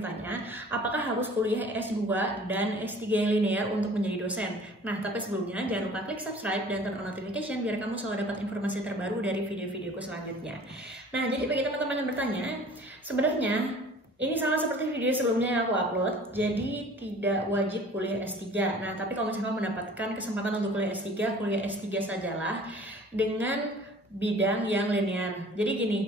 bertanya, apakah harus kuliah S2 dan S3 yang linear untuk menjadi dosen? Nah, tapi sebelumnya jangan lupa klik subscribe dan turn on notification biar kamu selalu dapat informasi terbaru dari video-videoku selanjutnya. Nah, jadi bagi teman-teman yang bertanya, sebenarnya ini sama seperti video sebelumnya yang aku upload, jadi tidak wajib kuliah S3. Nah, tapi kalau misalnya kamu mendapatkan kesempatan untuk kuliah S3 sajalah dengan bidang yang linear. Jadi gini,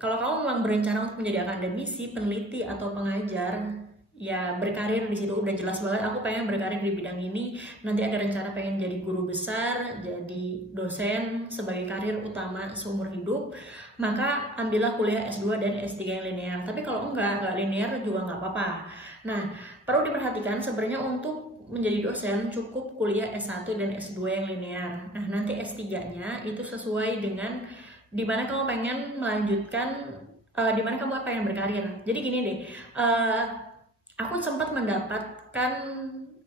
kalau kamu memang berencana untuk menjadi akademisi, peneliti, atau pengajar, ya berkarir di situ udah jelas banget. Aku pengen berkarir di bidang ini. Nanti ada rencana pengen jadi guru besar, jadi dosen sebagai karir utama seumur hidup. Maka ambillah kuliah S2 dan S3 yang linear. Tapi kalau enggak linear juga nggak apa-apa. Nah, perlu diperhatikan sebenarnya untuk menjadi dosen cukup kuliah S1 dan S2 yang linear. Nah, nanti S3-nya itu sesuai dengan di mana kamu pengen melanjutkan, di mana kamu pengen berkarir. Jadi gini deh, aku sempat mendapatkan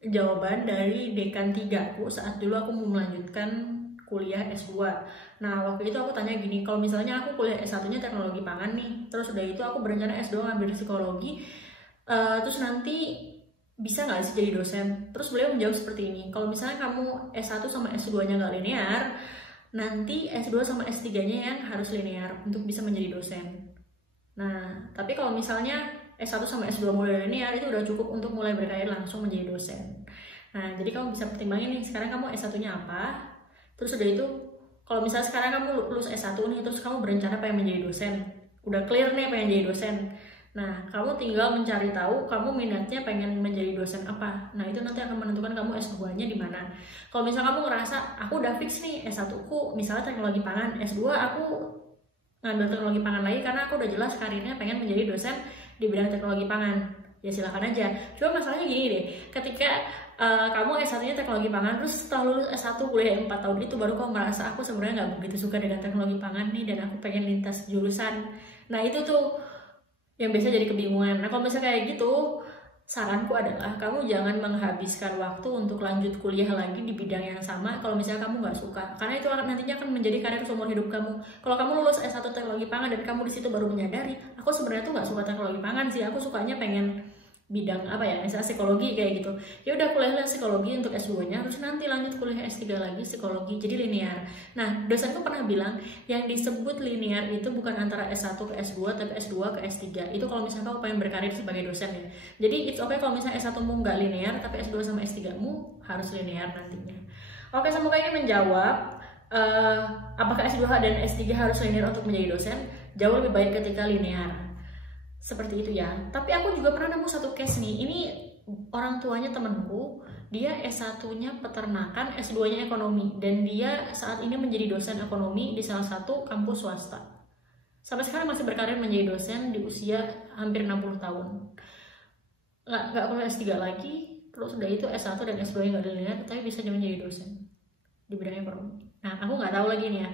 jawaban dari dekan 3 aku saat dulu aku mau melanjutkan kuliah S2. Nah, waktu itu aku tanya gini, kalau misalnya aku kuliah S1-nya teknologi pangan nih, terus udah itu aku berencana S2 ngambil psikologi, terus nanti bisa nggak sih jadi dosen? Terus beliau menjawab seperti ini, kalau misalnya kamu S1 sama S2-nya nggak linear, nanti S2 sama S3-nya yang harus linear untuk bisa menjadi dosen. Nah, tapi kalau misalnya S1 sama S2 mulai linear, itu udah cukup untuk mulai berkarir langsung menjadi dosen. Nah, jadi kamu bisa pertimbangin nih, sekarang kamu S1-nya apa? Terus udah itu, kalau misalnya sekarang kamu lulus S1 nih, terus kamu berencana pengen menjadi dosen. Udah clear nih pengen jadi dosen. Nah, kamu tinggal mencari tahu kamu minatnya pengen menjadi dosen apa. Nah, itu nanti akan menentukan kamu S2-nya di mana. Kalau misalnya kamu ngerasa, aku udah fix nih S1-ku misalnya teknologi pangan, S2 aku ngambil teknologi pangan lagi karena aku udah jelas karirnya pengen menjadi dosen di bidang teknologi pangan. Ya silahkan aja. Cuma masalahnya gini deh, ketika kamu S1-nya teknologi pangan, terus setelah lulus S1 kuliah 4 tahun itu baru kamu merasa aku sebenarnya nggak begitu suka dengan teknologi pangan nih dan aku pengen lintas jurusan. Nah, itu tuh yang biasa jadi kebingungan. Nah, kalau misalnya kayak gitu, saranku adalah kamu jangan menghabiskan waktu untuk lanjut kuliah lagi di bidang yang sama kalau misalnya kamu nggak suka, karena itu nantinya akan menjadi karir seumur hidup kamu. Kalau kamu lulus S1 teknologi pangan dan kamu di situ baru menyadari, aku sebenarnya tuh nggak suka teknologi pangan sih, aku sukanya pengen bidang apa ya, misalnya psikologi kayak gitu. Ya udah kuliahlah psikologi untuk S2-nya, terus nanti lanjut kuliah S3 lagi psikologi, jadi linear. Nah, dosenku pernah bilang yang disebut linear itu bukan antara S1 ke S2 tapi S2 ke S3. Itu kalau misalnya kamu pengen berkarir sebagai dosen ya. Jadi it's okay kalau misalnya S1-mu nggak linear tapi S2 sama S3-mu harus linear nantinya. Oke, semoga ini menjawab apakah S2 dan S3 harus linear untuk menjadi dosen. Jauh lebih baik ketika linear. Seperti itu ya. Tapi aku juga pernah nemu satu case nih. Ini orang tuanya temanku, dia S1-nya peternakan, S2-nya ekonomi, dan dia saat ini menjadi dosen ekonomi di salah satu kampus swasta. Sampai sekarang masih berkarir menjadi dosen di usia hampir 60 tahun. Nggak kuliah S3 lagi, terus udah itu S1 dan S2-nya nggak linear, tapi bisa menjadi dosen di bidang ekonomi. Nah, aku nggak tahu lagi nih ya.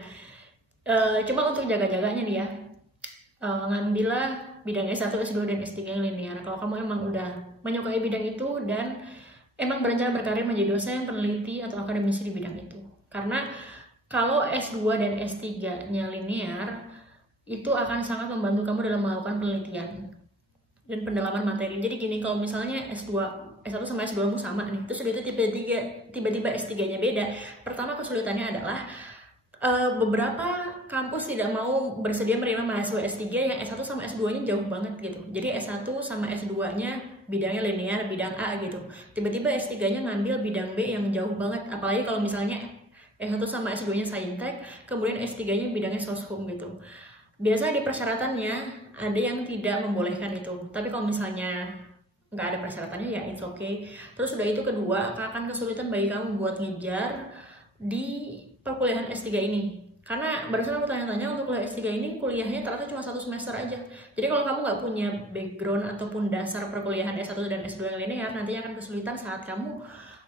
Cuma untuk jaga-jaganya nih ya, ngambillah bidang S1, S2, dan S3 yang linear. Kalau kamu emang udah menyukai bidang itu dan emang berencana berkarir menjadi dosen, peneliti, atau akademisi di bidang itu. Karena kalau S2 dan S3-nya linear, itu akan sangat membantu kamu dalam melakukan penelitian dan pendalaman materi. Jadi gini, kalau misalnya S1 sama S2-mu sama nih, terus udah itu tiba-tiba S3-nya beda. Pertama kesulitannya adalah beberapa kampus tidak mau bersedia menerima mahasiswa S3 yang S1 sama S2-nya jauh banget gitu. Jadi S1 sama S2-nya bidangnya linear, bidang A gitu. Tiba-tiba S3-nya ngambil bidang B yang jauh banget. Apalagi kalau misalnya S1 sama S2-nya saintek, kemudian S3-nya bidangnya soshum gitu. Biasanya di persyaratannya ada yang tidak membolehkan itu. Tapi kalau misalnya nggak ada persyaratannya ya it's okay. Terus udah itu kedua, akan kesulitan bagi kamu buat ngejar di perkuliahan S3 ini. Karena barusan aku tanya-tanya untuk kuliah S3 ini kuliahnya ternyata cuma 1 semester aja. Jadi kalau kamu nggak punya background ataupun dasar perkuliahan S1 dan S2 yang linear, nantinya akan kesulitan saat kamu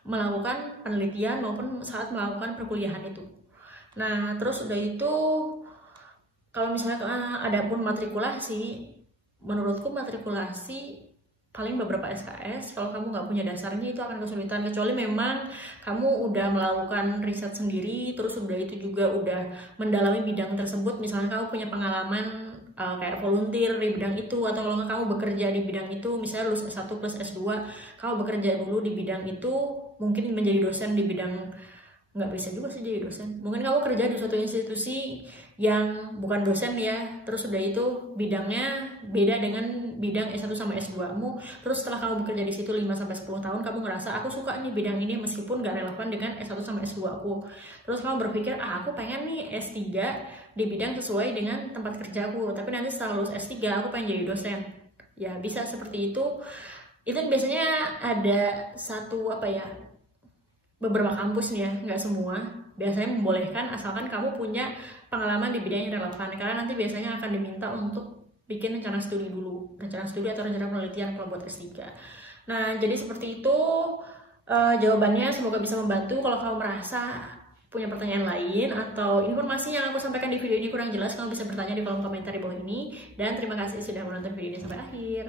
melakukan penelitian maupun saat melakukan perkuliahan itu. Nah, terus udah itu kalau misalnya ada pun matrikulasi, menurutku matrikulasi paling beberapa SKS, kalau kamu nggak punya dasarnya itu akan kesulitan, kecuali memang kamu udah melakukan riset sendiri, terus udah itu juga udah mendalami bidang tersebut, misalnya kamu punya pengalaman kayak volunteer di bidang itu, atau kalau nggak kamu bekerja di bidang itu, misalnya lulus S1 plus S2 kamu bekerja dulu di bidang itu, mungkin menjadi dosen di bidang, nggak bisa juga sih jadi dosen, mungkin kamu kerja di suatu institusi yang bukan dosen ya, terus udah itu bidangnya beda dengan bidang S1 sama S2 mu, terus setelah kamu bekerja di situ 5-10 tahun, kamu ngerasa aku suka nih bidang ini meskipun gak relevan dengan S1 sama S2 aku, terus kamu berpikir aku pengen nih S3 di bidang sesuai dengan tempat kerjaku, tapi nanti setelah lulus S3 aku pengen jadi dosen, ya bisa seperti itu biasanya ada beberapa kampus nih ya, nggak semua, biasanya membolehkan asalkan kamu punya pengalaman di bidang yang relevan, karena nanti biasanya akan diminta untuk bikin rencana studi dulu, rencana studi atau rencana penelitian kalau buat S3. Nah, jadi seperti itu jawabannya, semoga bisa membantu. Kalau kamu merasa punya pertanyaan lain atau informasi yang aku sampaikan di video ini kurang jelas, kamu bisa bertanya di kolom komentar di bawah ini. Dan terima kasih sudah menonton video ini sampai akhir.